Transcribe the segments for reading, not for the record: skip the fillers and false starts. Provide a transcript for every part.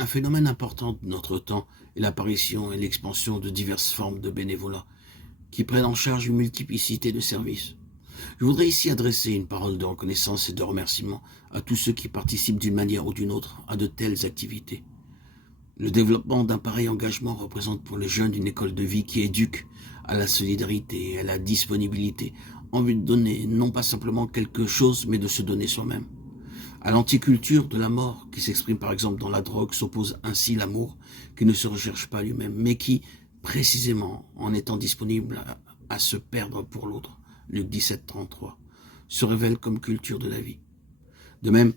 Un phénomène important de notre temps est l'apparition et l'expansion de diverses formes de bénévolat qui prennent en charge une multiplicité de services. Je voudrais ici adresser une parole de reconnaissance et de remerciement à tous ceux qui participent d'une manière ou d'une autre à de telles activités. Le développement d'un pareil engagement représente pour les jeunes une école de vie qui éduque à la solidarité et à la disponibilité en vue de donner non pas simplement quelque chose mais de se donner soi-même. À l'anticulture de la mort, qui s'exprime par exemple dans la drogue, s'oppose ainsi l'amour, qui ne se recherche pas lui-même, mais qui, précisément, en étant disponible à se perdre pour l'autre, Luc 17, 33, se révèle comme culture de la vie. De même,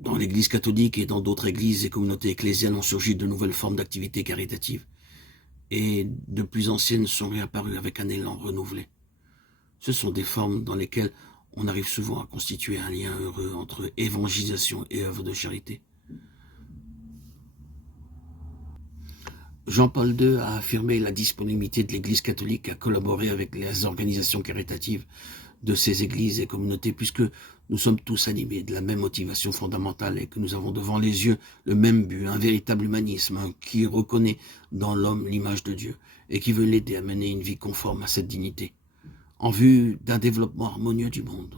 dans l'Église catholique et dans d'autres églises et communautés ecclésiales ont surgi de nouvelles formes d'activités caritatives, et de plus anciennes sont réapparues avec un élan renouvelé. Ce sont des formes dans lesquelles on arrive souvent à constituer un lien heureux entre évangélisation et œuvre de charité. Jean-Paul II a affirmé la disponibilité de l'Église catholique à collaborer avec les organisations caritatives de ces églises et communautés, puisque nous sommes tous animés de la même motivation fondamentale et que nous avons devant les yeux le même but, un véritable humanisme qui reconnaît dans l'homme l'image de Dieu et qui veut l'aider à mener une vie conforme à cette dignité, en vue d'un développement harmonieux du monde.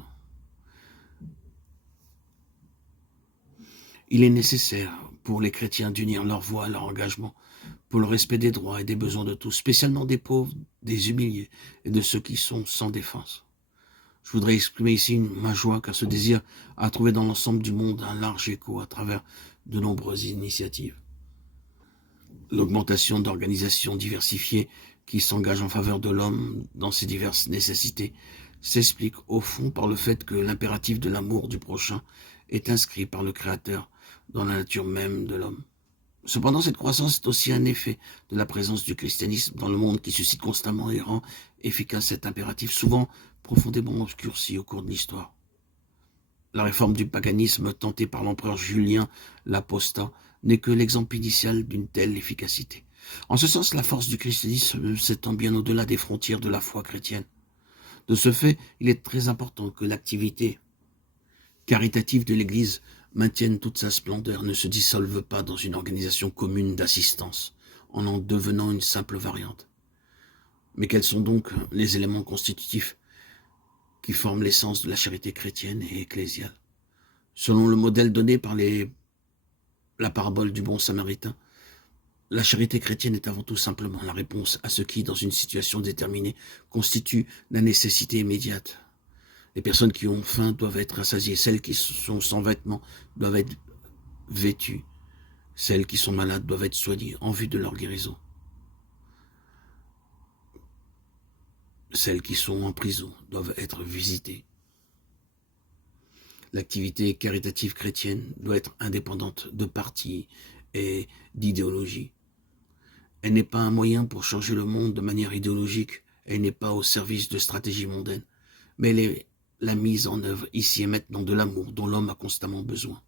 Il est nécessaire pour les chrétiens d'unir leur voix et leur engagement pour le respect des droits et des besoins de tous, spécialement des pauvres, des humiliés et de ceux qui sont sans défense. Je voudrais exprimer ici ma joie car ce désir a trouvé dans l'ensemble du monde un large écho à travers de nombreuses initiatives. L'augmentation d'organisations diversifiées qui s'engagent en faveur de l'homme dans ses diverses nécessités s'explique au fond par le fait que l'impératif de l'amour du prochain est inscrit par le Créateur dans la nature même de l'homme. Cependant, cette croissance est aussi un effet de la présence du christianisme dans le monde qui suscite constamment et rend efficace cet impératif, souvent profondément obscurci au cours de l'histoire. La réforme du paganisme tentée par l'empereur Julien l'Apostat n'est que l'exemple initial d'une telle efficacité. En ce sens, la force du christianisme s'étend bien au-delà des frontières de la foi chrétienne. De ce fait, il est très important que l'activité caritative de l'Église maintienne toute sa splendeur, ne se dissolve pas dans une organisation commune d'assistance, en devenant une simple variante. Mais quels sont donc les éléments constitutifs qui forment l'essence de la charité chrétienne et ecclésiale? Selon le modèle donné par la parabole du bon samaritain, la charité chrétienne est avant tout simplement la réponse à ce qui, dans une situation déterminée, constitue la nécessité immédiate. Les personnes qui ont faim doivent être rassasiées, celles qui sont sans vêtements doivent être vêtues, celles qui sont malades doivent être soignées en vue de leur guérison. Celles qui sont en prison doivent être visitées. L'activité caritative chrétienne doit être indépendante de partis et d'idéologie. Elle n'est pas un moyen pour changer le monde de manière idéologique, elle n'est pas au service de stratégies mondaines, mais elle est la mise en œuvre ici et maintenant de l'amour dont l'homme a constamment besoin.